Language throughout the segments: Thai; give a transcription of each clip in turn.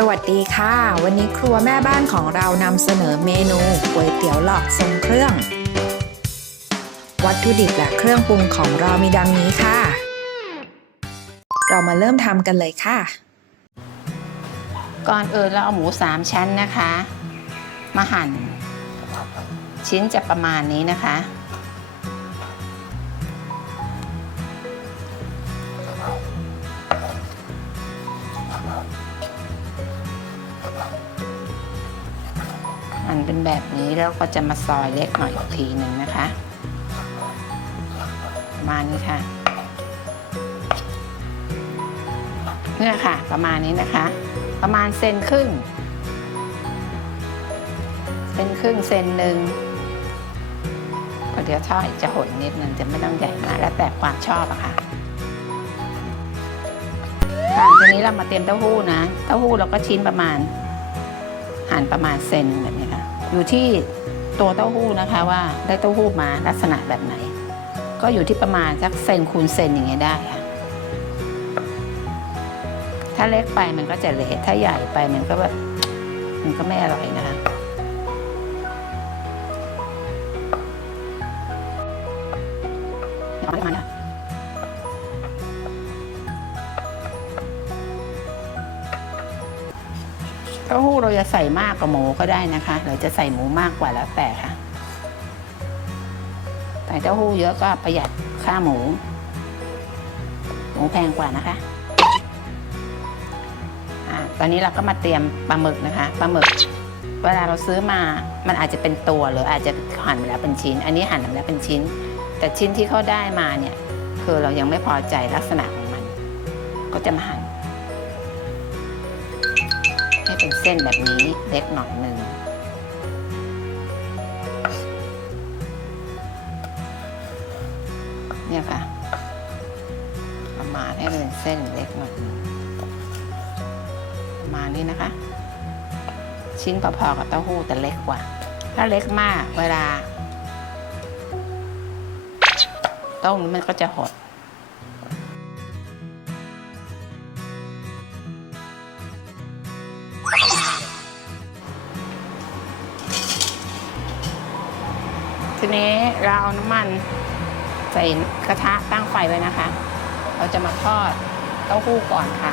สวัสดีค่ะ วันนี้ครัวแม่บ้านของเรานำเสนอเมนูก๋วยเตี๋ยวหลอดทรงเครื่อง วัตถุดิบและเครื่องปรุงของเรามีดังนี้ค่ะ เรามาเริ่มทำกันเลยค่ะ ก่อนอื่นเราเอาหมูสามชั้นนะคะ มาหั่น ชิ้นจะประมาณนี้นะคะ นเป็นแบบนี้แล้วก็จะมาซอยเล็กหน่อยอีกทีหนึ่งนะคะประมาณนี้ค่ะเนี่ยค่ะ ประมาณนี้นะคะ ประมาณเซนครึ่งเซนครึ่งเซนหนึ่งก็เดี๋ยวทอดจะหดนิดนึงจะไม่ต้องใหญ่มากแล้วแต่ความชอบอะค่ะค่ะทีนี้เรามาเตรียมเต้าหู้นะ เต้าหู้เราก็ชิ้นประมาณ หั่นประมาณเซนแบบนี้ค่ะ อยู่ที่ตัวเต้าหู้นะคะว่าได้เต้าหู้มาลักษณะแบบไหน ก็อยู่ที่ประมาณสักเซนคูณเซนอย่างเงี้ยได้ค่ะ ถ้าเล็กไปมันก็จะเละถ้าใหญ่ไปมันก็แบบมันก็ไม่อร่อยนะคะเอาไปมาเนี่ย เต้าหู้เราจะใส่มากกว่าหมูก็ได้นะคะหรือจะใส่หมูมากกว่าแล้วแต่ค่ะ ใส่เต้าหู้เยอะก็ประหยัดค่าหมู หมูแพงกว่านะคะอ่าตอนนี้เราก็มาเตรียมปลาหมึกนะคะปลาหมึก เวลาเราซื้อมา มันอาจจะเป็นตัวหรืออาจจะหั่นมาแล้วเป็นชิ้น อันนี้หั่นมาแล้วเป็นชิ้น แต่ชิ้นที่เขาได้มาเนี่ยคือเรายังไม่พอใจลักษณะของมัน ก็จะมาหั่น เป็นเส้นแบบนี้เล็กหน่อยหนึ่งเนี่ยค่ะประมาณให้เป็นเส้นเล็กหน่อยหนึ่งประมาณนี้นะคะ ชิ้นพอๆกับเต้าหู้แต่เล็กกว่า ถ้าเล็กมากเวลาต้มมันก็จะหด ทีนี้เราเอาน้ำมันใส่กระทะตั้งไฟไว้นะคะ เราจะมาทอดเต้าหู้ก่อนค่ะ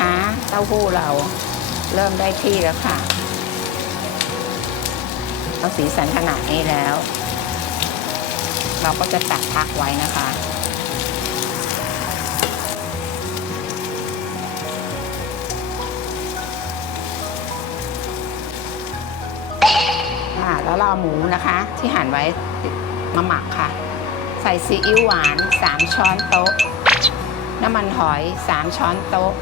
นะคะ เต้าหู้เราเริ่มได้ที่แล้วค่ะเอาสีสันขนาดนี้แล้ว เราก็จะตักพักไว้นะคะ แล้วเราเอาหมูนะคะ ที่หั่นไว้มาหมักค่ะ ใส่ซีอิ๊วหวาน 3 ช้อนโต๊ะ น้ำมันหอย 3 ช้อนโต๊ะ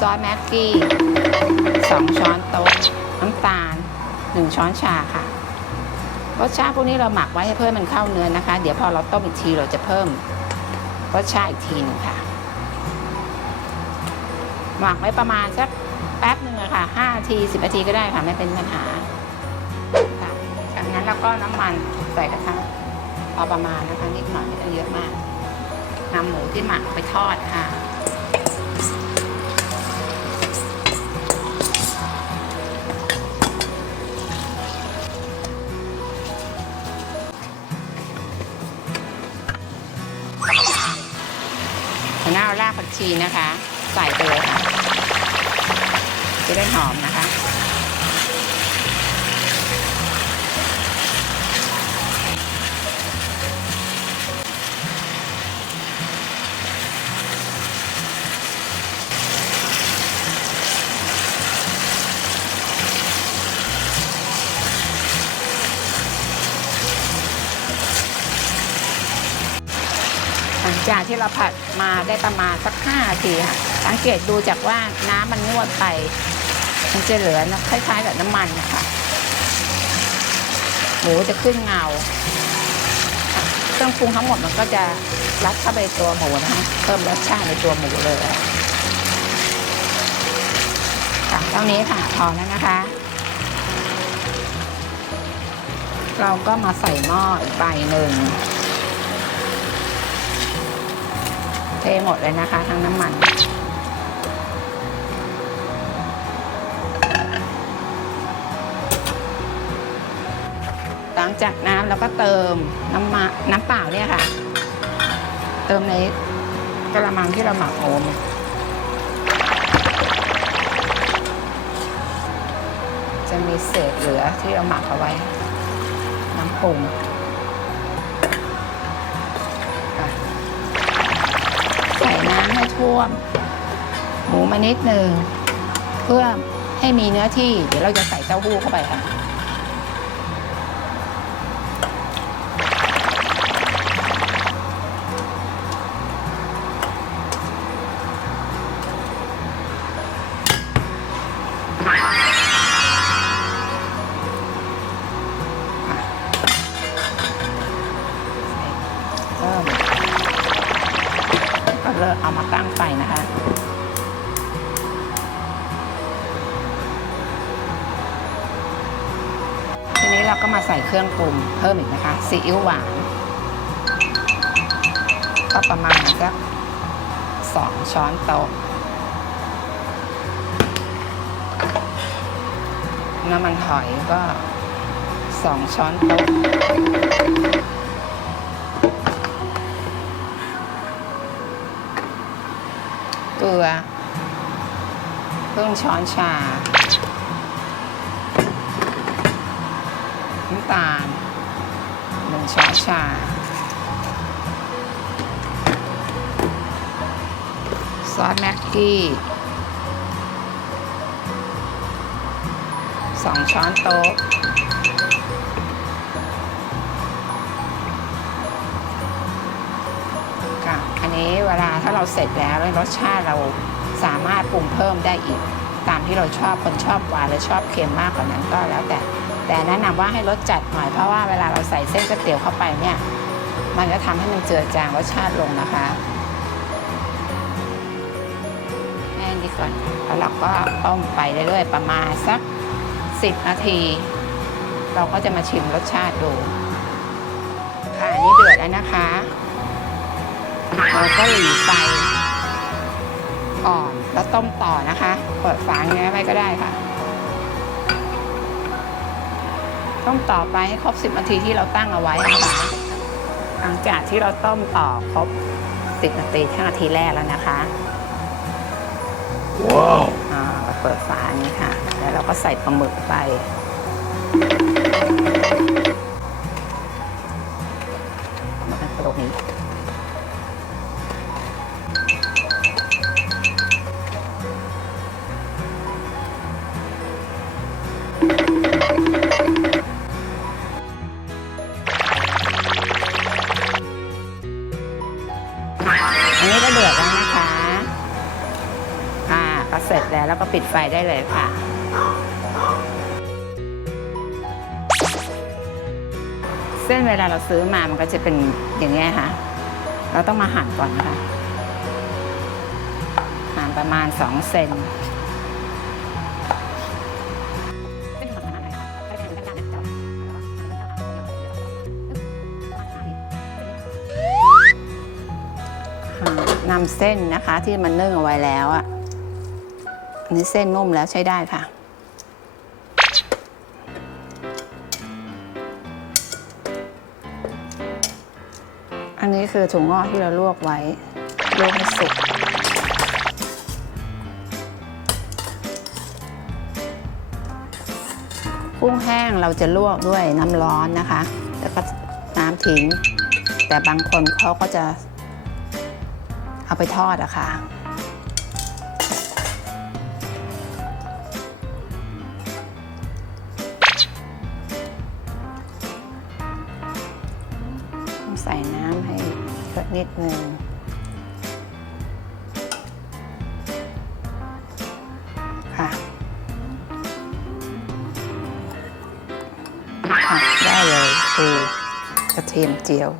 ซอสแม็กกี้ 2 ช้อนโต๊ะน้ำตาล 1 ช้อนชาค่ะรสชาติพวกนี้เราหมักไว้ให้เพิ่มมันเข้าเนื้อนะคะ เดี๋ยวพอเราต้มอีกทีเราจะเพิ่มรสชาติอีกทีหนึ่งค่ะ หมักไว้ประมาณสักแป๊บหนึ่งอะค่ะ5นาที10นาทีก็ได้ค่ะไม่เป็นปัญหาค่ะจากนั้นเราก็น้ำมันใส่กระทะพอประมาณนะคะนิดหน่อยไม่ต้องเยอะมากนำหมูที่หมักไปทอดค่ะ ชีนะคะ ใส่ไปเลยค่ะจะได้หอมนะคะ จากที่เราผัดมาได้ประมาณสักห้านาทีค่ะสังเกตดูจากว่าน้ำมันงวดไปมันจะเหลือนะคล้ายๆกับน้ำมันนะคะหมูจะขึ้นเงาก็รื่องปรุงทั้งหมดมันก็จะรัดเข้าไปตัวหมูนะคะเพิ่มรสชาติในตัวหมูเลยค่ะเท่านี้ค่ะพอแล้วนะคะ เราก็มาใส่หม้ออีกใบหนึ่ง เทหมดเลยนะคะทั้งน้ำมัน หลังจากน้ำแล้วก็เติมน้ำมาน้ำเปล่าเนี่ยค่ะ เติมในกระมังที่เราหมักโอมจะมีเศษเหลือที่เราหมักเอาไว้ น้ำปรุง ท่วม หมูมานิดหนึ่งเพื่อให้มีเนื้อที่ เดี๋ยวเราจะใส่เต้าหู้เข้าไปค่ะ ทีนี้เราก็มาใส่เครื่องปรุงเพิ่มอีกนะคะซีอิ๊วหวานก็ประมาณสักสองช้อนโต๊ะน้ำมันหอยก็สองช้อนโต๊ะเกลือครึ่งช้อนชาำตาลหนึ่งช้อนชา ซอสแม็กกี้สองช้อนโต๊ะค่ะอันนี้เวลาถ้าเราเสร็จแล้วรสชาติเราสามารถปรุงเพิ่มได้อีก ตามที่เราชอบคนชอบหวานหรือชอบเค็มมากกว่านั้นก็แล้วแต่ แต่แนะนำว่าให้รสจัดหน่อยเพราะว่าเวลาเราใส่เส้นก๋วยเตี๋ยวเข้าไปเนี่ยมันจะทำให้มันเจือจางรสชาติลงนะคะแค่นี้ก่อนแล้วเราก็ต้มไปเรื่อยๆประมาณสัก 10 นาที เราก็จะมาชิมรสชาติดูค่ะนนี่เดือดแล้วนะคะเราก็หลีไฟ อ่อนแล้วต้มต่อนะคะ เปิดฝาอย่างนี้ไว้ก็ได้ค่ะ ต้มต่อไปให้ครบ 10นาทีที่เราตั้งเอาไว้นะคะหลังจากที่เราต้มต่อครบ 10นาทีแค่นาทีแรกแล้วนะคะว้าวอ่าเราเปิดฝาอันนี้ค่ะ แล้วเราก็ใส่ปลาหมึกไป อันนี้ก็เดือดแล้วนะคะ อ่าก็เสร็จแล้วแล้วก็ปิดไฟได้เลยค่ะ เส้นเวลาเราซื้อมามันก็จะเป็นอย่างนี้ค่ะ เราต้องมาหั่นก่อนนะคะ หั่นประมาณ 2 เซน นำเส้นนะคะที่มันนึ่งเอาไว้แล้วอะอันนี้เส้นนุ่มแล้วใช้ได้ค่ะ อันนี้คือถุงงอกที่เราลวกไว้ลวกให้สุกกุ้งแห้งเราจะลวกด้วยน้ำร้อนนะคะ แล้วก็น้ำทิ้ง แต่บางคนเขาก็จะ เอาไปทอดอะค่ะใส่น้ำให้เยอะนิดนึงค่ะค่ะได้เลยคือกระเทียมเจียว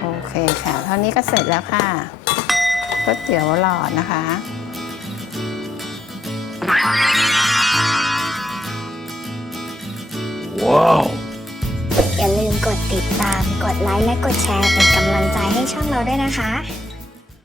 โอเคค่ะ เท่านี้ก็เสร็จแล้วค่ะก๋วยเตี๋ยวหลอดนะคะอย่าลืมกดติดตาม กดไลค์ และกดแชร์เป็นกำลังใจให้ช่องเราด้วยนะคะ